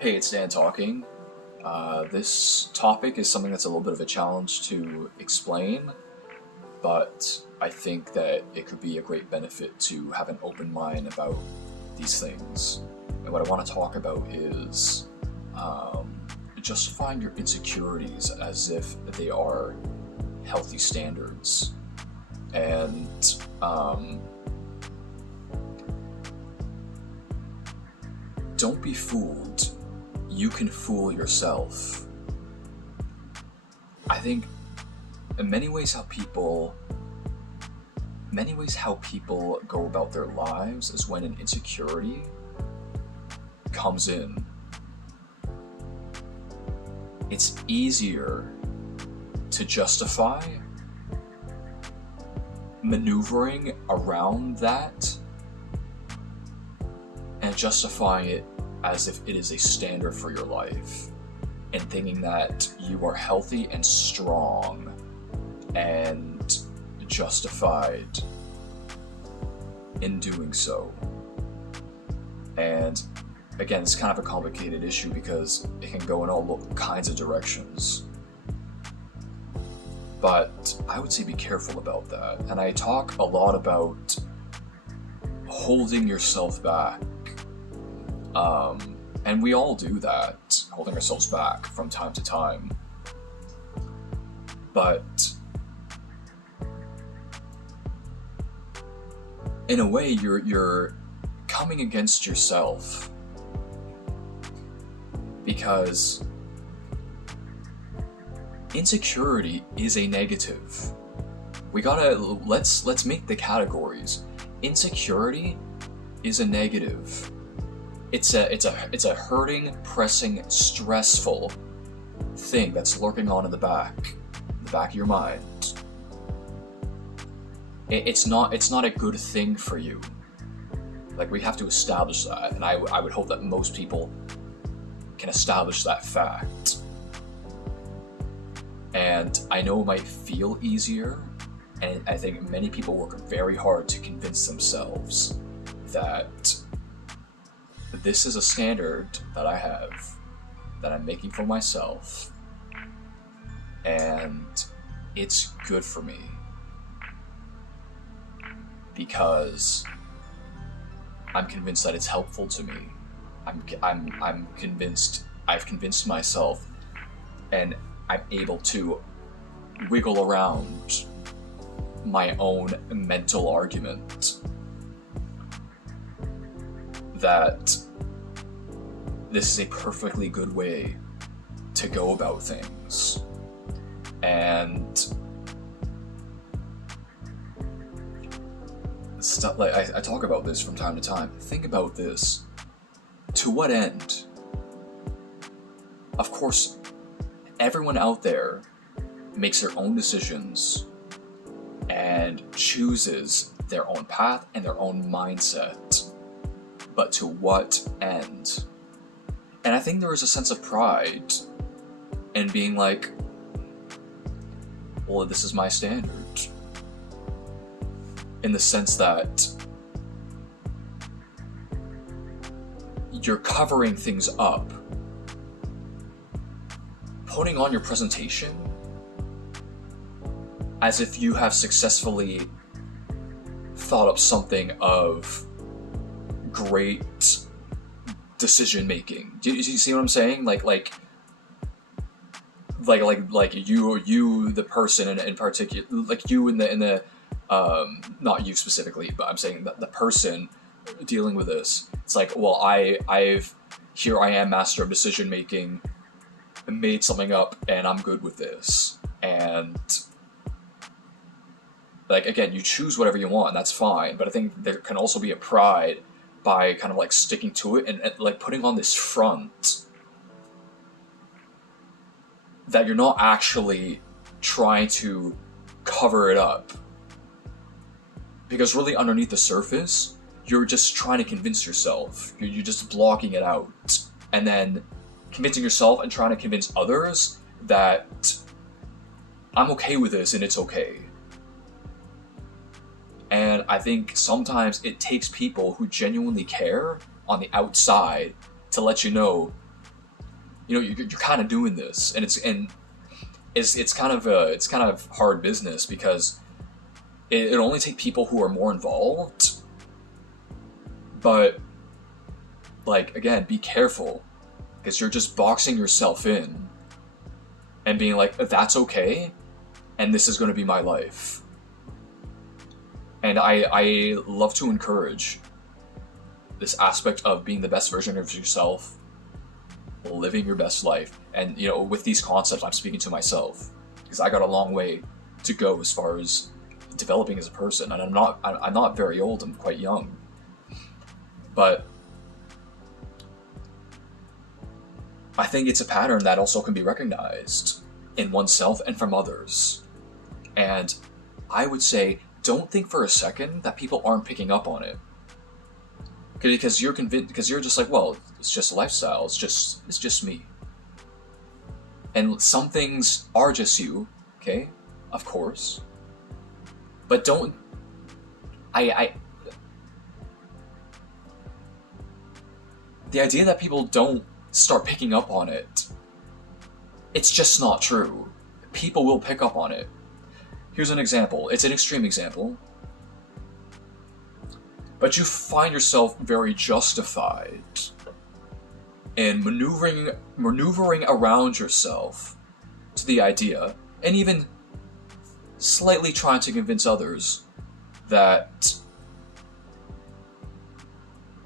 Hey, it's Dan talking. This topic is something that's a little bit of a challenge to explain, but I think that it could be a great benefit to have an open mind about these things. And what I want to talk about is justifying your insecurities as if they are healthy standards. And don't be fooled. You can fool yourself. I think in many ways how people go about their lives is when an insecurity comes in. It's easier to justify maneuvering around that and justifying it as if it is a standard for your life, and thinking that you are healthy and strong and justified in doing so. And again, it's kind of a complicated issue because it can go in all kinds of directions. But I would say be careful about that. And I talk a lot about holding yourself back. And we all do that, holding ourselves back from time to time. But in a way, you're coming against yourself, because insecurity is a negative. Let's make the categories. Insecurity is a negative. It's a hurting, pressing, stressful thing that's lurking on in the back of your mind. It's not a good thing for you. Like, we have to establish that, and I would hope that most people can establish that fact. And I know it might feel easier, and I think many people work very hard to convince themselves that this is a standard that I have, that I'm making for myself, and it's good for me because I'm convinced that it's helpful to me. I'm convinced. I've convinced myself, and I'm able to wiggle around my own mental argument that this is a perfectly good way to go about things. And stuff like I talk about this from time to time. Think about this. To what end? Of course, everyone out there makes their own decisions and chooses their own path and their own mindset. But to what end? And I think there is a sense of pride in being like, well, this is my standard. In the sense that you're covering things up, putting on your presentation as if you have successfully thought up something of great decision making. Do you see what I'm saying? Like you the person in particular, like you in the not you specifically, but I'm saying that the person dealing with this. It's like, well, here I am, master of decision making, made something up, and I'm good with this. And like, again, you choose whatever you want, and that's fine. But I think there can also be a pride by kind of like sticking to it and like putting on this front that you're not actually trying to cover it up. Because really underneath the surface, you're just trying to convince yourself. You're just blocking it out. And then convincing yourself and trying to convince others that I'm okay with this and it's okay. And I think sometimes it takes people who genuinely care on the outside to let you know you're kind of doing this, and it's kind of hard business, because it only takes people who are more involved. But like, again, be careful, because you're just boxing yourself in and being like, that's okay, and this is going to be my life. And I love to encourage this aspect of being the best version of yourself, living your best life. And with these concepts, I'm speaking to myself, because I got a long way to go as far as developing as a person. And I'm not very old, I'm quite young. But I think it's a pattern that also can be recognized in oneself and from others. And I would say, don't think for a second that people aren't picking up on it. Because you're convinced, because you're just like, well, it's just a lifestyle, it's just me. And some things are just you, okay? Of course. But don't, the idea that people don't start picking up on it, it's just not true. People will pick up on it. Here's an example. It's an extreme example. But you find yourself very justified in maneuvering around yourself to the idea, and even slightly trying to convince others that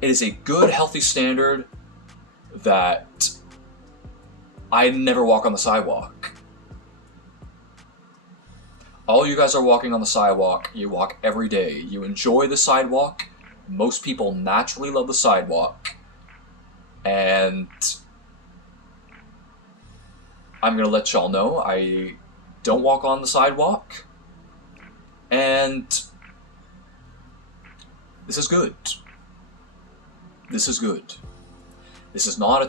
it is a good, healthy standard that I never walk on the sidewalk. All you guys are walking on the sidewalk. You walk every day. You enjoy the sidewalk. Most people naturally love the sidewalk. And I'm going to let y'all know I don't walk on the sidewalk. And this is good. This is good. This is not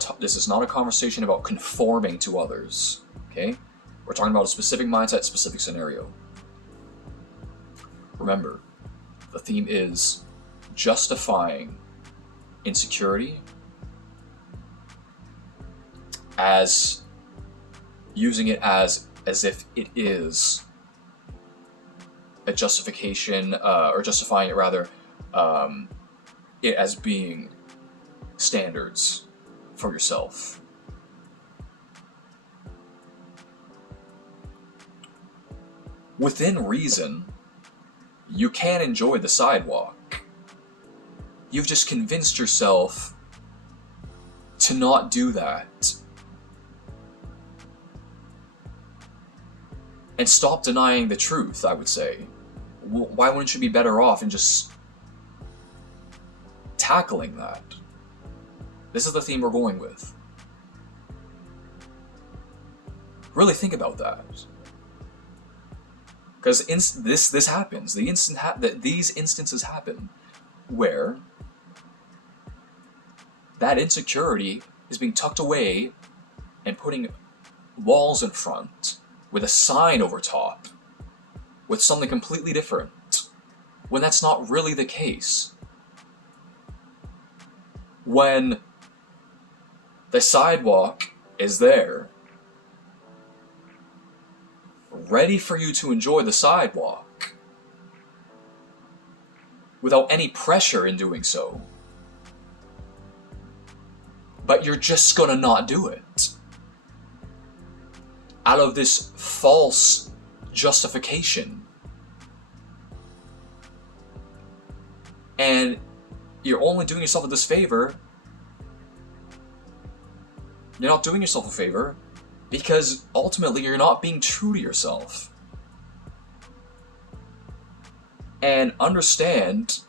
a conversation about conforming to others, okay? We're talking about a specific mindset, specific scenario. Remember, the theme is justifying insecurity as using it as if it is a justification, or justifying it rather, it as being standards for yourself. Within reason, you can enjoy the sidewalk. You've just convinced yourself to not do that. And stop denying the truth, I would say. Why wouldn't you be better off in just tackling that? This is the theme we're going with. Really think about that. Because this happens. These instances happen where that insecurity is being tucked away and putting walls in front with a sign over top with something completely different, when that's not really the case. When the sidewalk is there, ready for you to enjoy the sidewalk, without any pressure in doing so. But you're just gonna not do it. Out of this false justification. And you're only doing yourself a disfavor. You're not doing yourself a favor because ultimately you're not being true to yourself. And understand,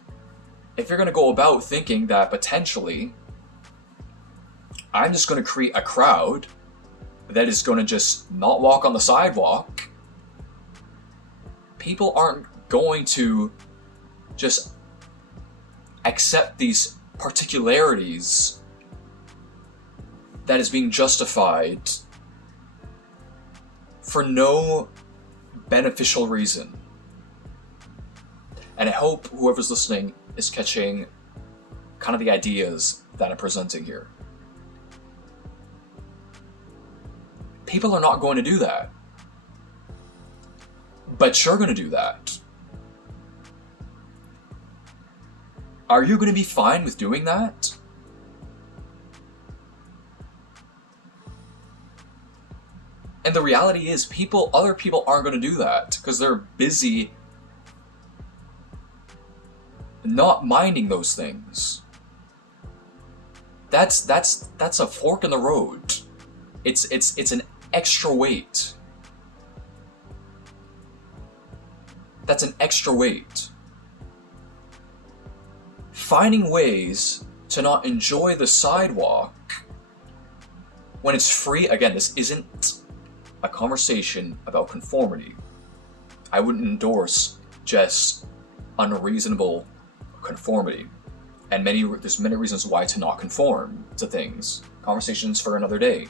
if you're going to go about thinking that potentially I'm just going to create a crowd that is going to just not walk on the sidewalk, people aren't going to just accept these particularities that is being justified for no beneficial reason. And I hope whoever's listening is catching kind of the ideas that I'm presenting here. People are not going to do that. But you're going to do that. Are you going to be fine with doing that? And the reality is, other people aren't going to do that because they're busy not minding those things. That's a fork in the road. It's an extra weight. That's an extra weight. Finding ways to not enjoy the sidewalk when it's free. Again, this isn't a conversation about conformity. I wouldn't endorse just unreasonable conformity. And there's many reasons why to not conform to things. Conversations for another day.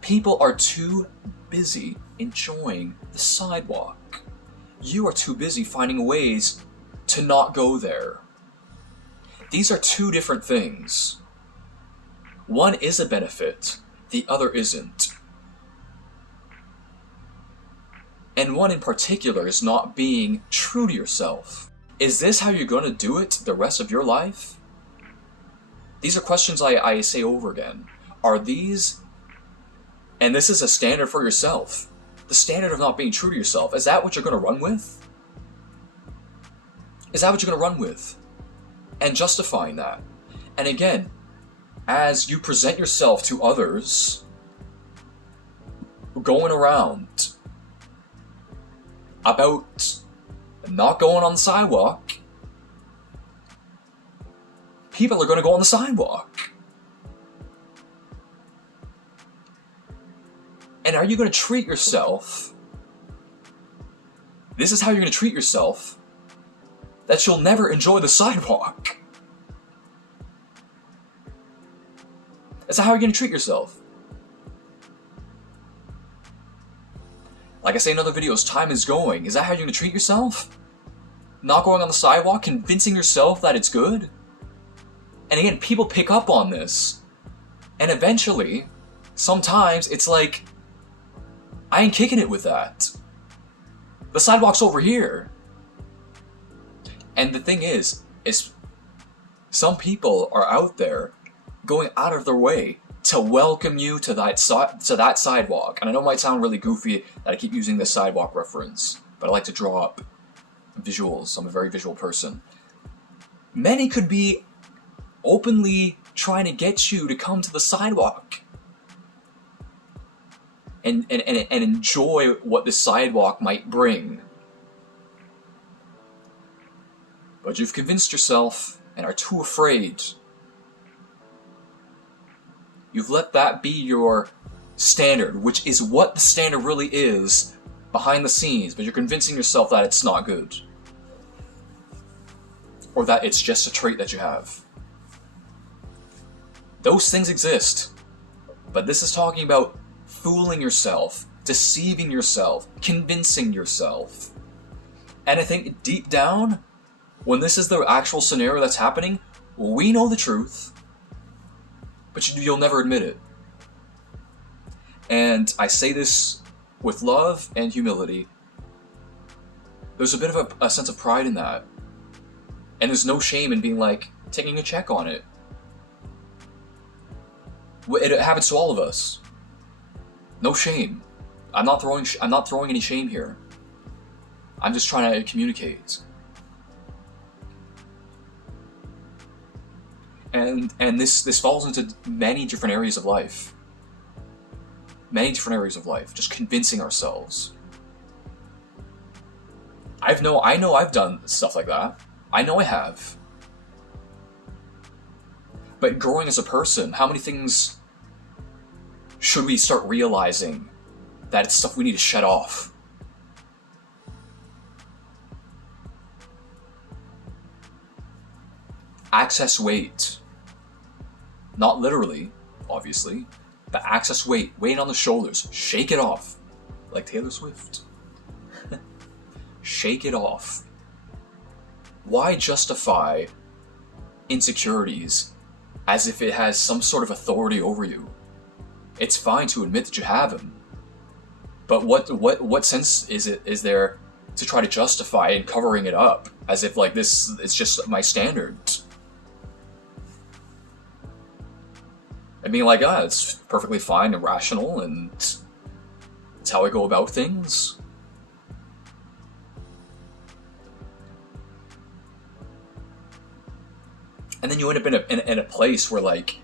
People are too busy enjoying the sidewalk. You are too busy finding ways to not go there. These are two different things. One is a benefit, the other isn't. And one in particular is not being true to yourself. Is this how you're going to do it the rest of your life? These are questions I say over again. Are these, and this is a standard for yourself, the standard of not being true to yourself, is that what you're going to run with? Is that what you're going to run with? And justifying that. And again, as you present yourself to others, going around about not going on the sidewalk, people are going to go on the sidewalk. And are you going to treat yourself, this is how you're going to treat yourself, that you'll never enjoy the sidewalk? That's how you're going to treat yourself. Like I say in other videos, time is going. Is that how you're going to treat yourself? Not going on the sidewalk, convincing yourself that it's good? And again, people pick up on this. And eventually, sometimes it's like, I ain't kicking it with that. The sidewalk's over here. And the thing is some people are out there going out of their way to welcome you to that sidewalk. And I know it might sound really goofy that I keep using this sidewalk reference, but I like to draw up visuals. I'm a very visual person. Many could be openly trying to get you to come to the sidewalk and enjoy what the sidewalk might bring. But you've convinced yourself and are too afraid. You've let that be your standard, which is what the standard really is behind the scenes, but you're convincing yourself that it's not good. Or that it's just a trait that you have. Those things exist. But this is talking about fooling yourself, deceiving yourself, convincing yourself. And I think deep down, when this is the actual scenario that's happening, we know the truth, but you'll never admit it. And I say this with love and humility. There's a bit of a sense of pride in that. And there's no shame in being like, taking a check on it. It happens to all of us. No shame. I'm not throwing any shame here. I'm just trying to communicate. And this falls into many different areas of life. Many different areas of life. Just convincing ourselves. I know I've done stuff like that. I know I have. But growing as a person, how many things should we start realizing that it's stuff we need to shut off? Access weight. Not literally, obviously, but access weight. Weight on the shoulders. Shake it off. Like Taylor Swift. Shake it off. Why justify insecurities as if it has some sort of authority over you. It's fine to admit that you have him. But what sense is there to try to justify and covering it up as if like this is just my standard? I mean, like, it's perfectly fine and rational, and it's how I go about things. And then you end up in a place where, like,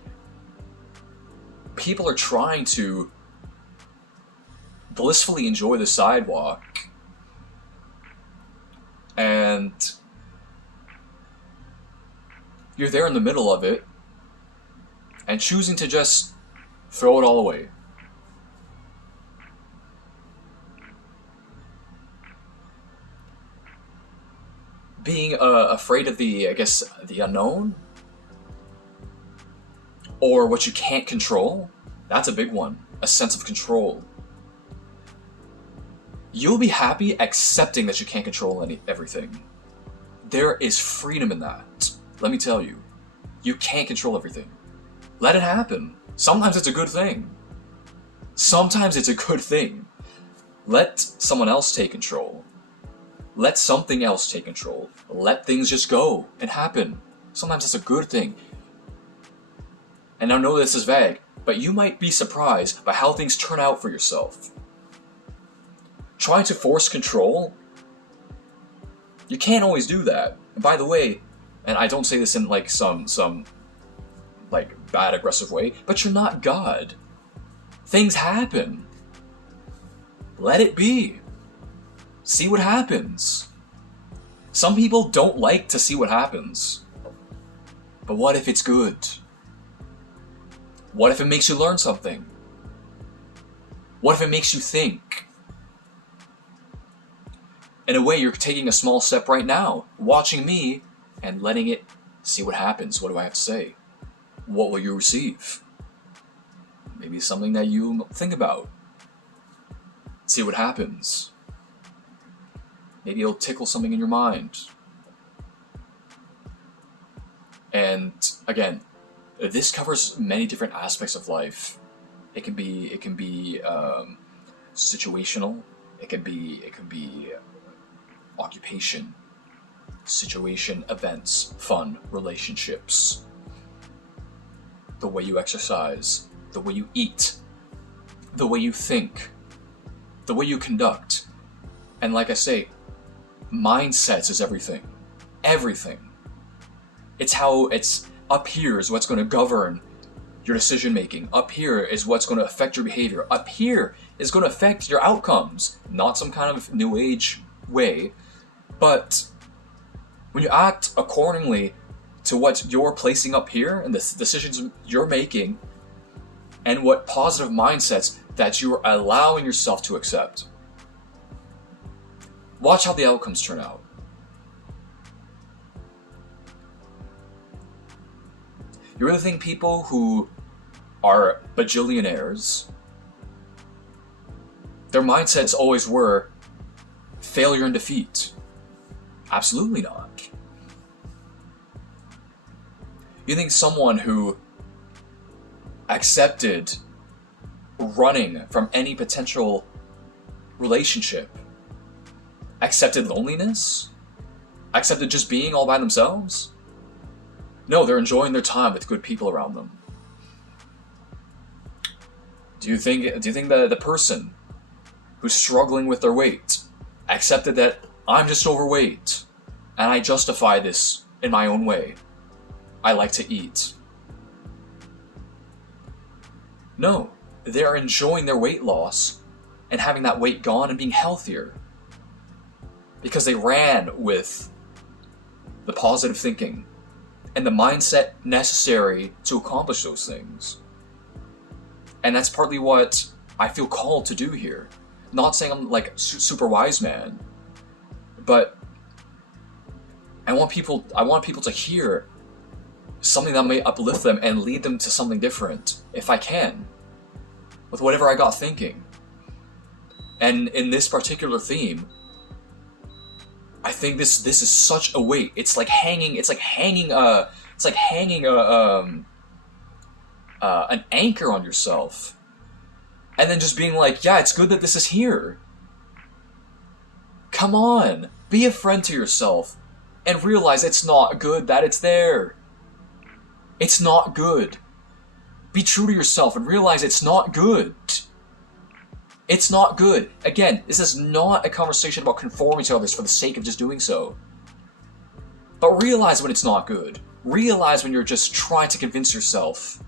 people are trying to blissfully enjoy the sidewalk, and you're there in the middle of it, and choosing to just throw it all away. Being afraid of the unknown, or what you can't control. That's a big one. A sense of control. You'll be happy accepting that you can't control everything. There is freedom in that. Let me tell you. You can't control everything. Let it happen. Sometimes it's a good thing. Sometimes it's a good thing. Let someone else take control. Let something else take control. Let things just go and happen. Sometimes it's a good thing. And I know this is vague, but you might be surprised by how things turn out for yourself. Trying to force control, you can't always do that. And by the way, and I don't say this in like some like bad aggressive way, but you're not God. Things happen. Let it be. See what happens. Some people don't like to see what happens. But what if it's good? What if it makes you learn something? What if it makes you think? In a way, you're taking a small step right now, watching me, and letting it see what happens. What do I have to say? What will you receive? Maybe something that you think about. See what happens. Maybe it'll tickle something in your mind. And again, this covers many different aspects of life. It can be situational. It can be occupation, situation, events, fun, relationships. The way you exercise, the way you eat, the way you think, the way you conduct. And like I say, mindsets is everything. Everything. It's up here is what's going to govern your decision making. Up here is what's going to affect your behavior. Up here is going to affect your outcomes. Not some kind of new age way, but when you act accordingly to what you're placing up here and the decisions you're making and what positive mindsets that you're allowing yourself to accept, watch how the outcomes turn out. You really think people who are bajillionaires, their mindsets always were failure and defeat? Absolutely not. You think someone who accepted running from any potential relationship, accepted loneliness, accepted just being all by themselves? No, they're enjoying their time with good people around them. Do you think that the person who's struggling with their weight accepted that I'm just overweight and I justify this in my own way? I like to eat. No, they're enjoying their weight loss and having that weight gone and being healthier because they ran with the positive thinking and the mindset necessary to accomplish those things. And that's partly what I feel called to do here. Not saying I'm like super wise man, but I want people to hear something that may uplift them and lead them to something different, if I can, with whatever I got thinking. And in this particular theme, I think this is such a weight. It's like hanging a an anchor on yourself. And then just being like, yeah, it's good that this is here. Come on, be a friend to yourself and realize it's not good that it's there. It's not good. Be true to yourself and realize it's not good. It's not good. Again, this is not a conversation about conforming to others for the sake of just doing so. But realize when it's not good. Realize when you're just trying to convince yourself.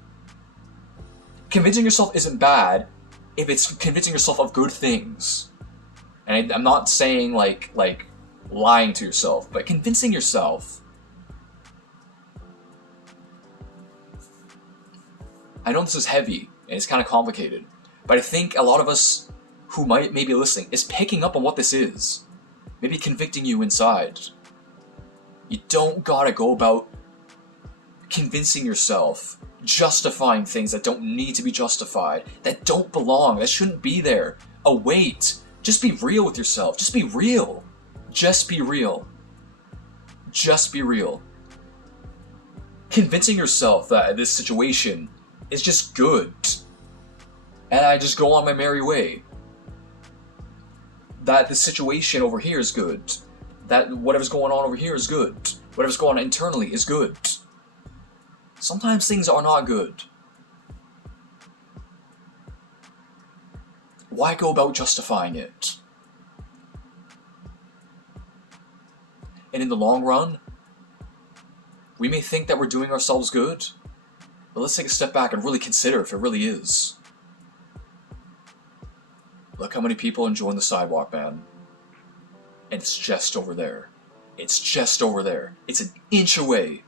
Convincing yourself isn't bad if it's convincing yourself of good things. And I'm not saying like lying to yourself, but convincing yourself. I know this is heavy and it's kind of complicated, but I think a lot of us who might maybe listening is picking up on what this is. Maybe convicting you inside. You don't gotta go about convincing yourself, justifying things that don't need to be justified, that don't belong, that shouldn't be there. Oh wait, just be real with yourself. Just be real. Just be real. Just be real. Convincing yourself that this situation is just good, and I just go on my merry way. That the situation over here is good. That whatever's going on over here is good. Whatever's going on internally is good. Sometimes things are not good. Why go about justifying it? And in the long run, we may think that we're doing ourselves good, but let's take a step back and really consider if it really is. Look how many people enjoying the sidewalk, man. And it's just over there. It's just over there. It's an inch away.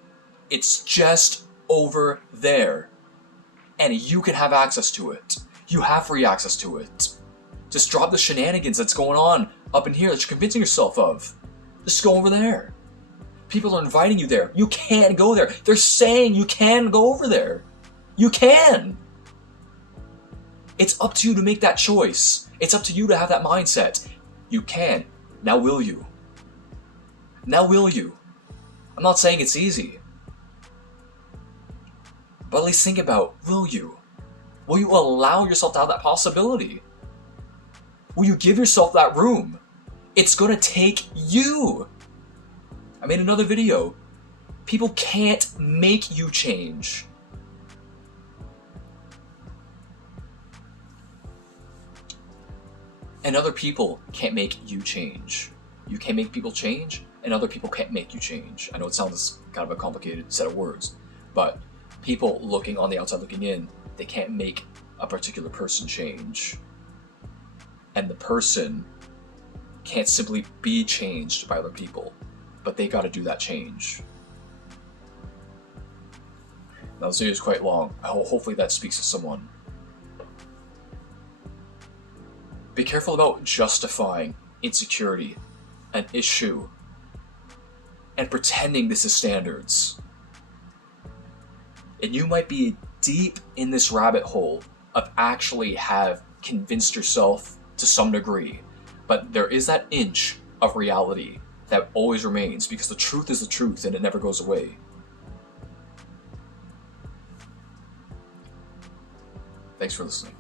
It's just over there. And you can have access to it. You have free access to it. Just drop the shenanigans that's going on up in here that you're convincing yourself of. Just go over there. People are inviting you there. You can't go there. They're saying you can go over there. You can. It's up to you to make that choice. It's up to you to have that mindset. You can. Now will you? Now will you? I'm not saying it's easy. But at least think about, will you? Will you allow yourself to have that possibility? Will you give yourself that room? It's gonna take you. I made another video. People can't make you change. And other people can't make you change. You can't make people change, and other people can't make you change. I know it sounds kind of a complicated set of words, but people looking on the outside looking in, they can't make a particular person change. And the person can't simply be changed by other people, but they gotta do that change. Now this video is quite long. Hopefully that speaks to someone. Be careful about justifying insecurity, an issue, and pretending this is standards. And you might be deep in this rabbit hole of actually have convinced yourself to some degree, but there is that inch of reality that always remains because the truth is the truth and it never goes away. Thanks for listening.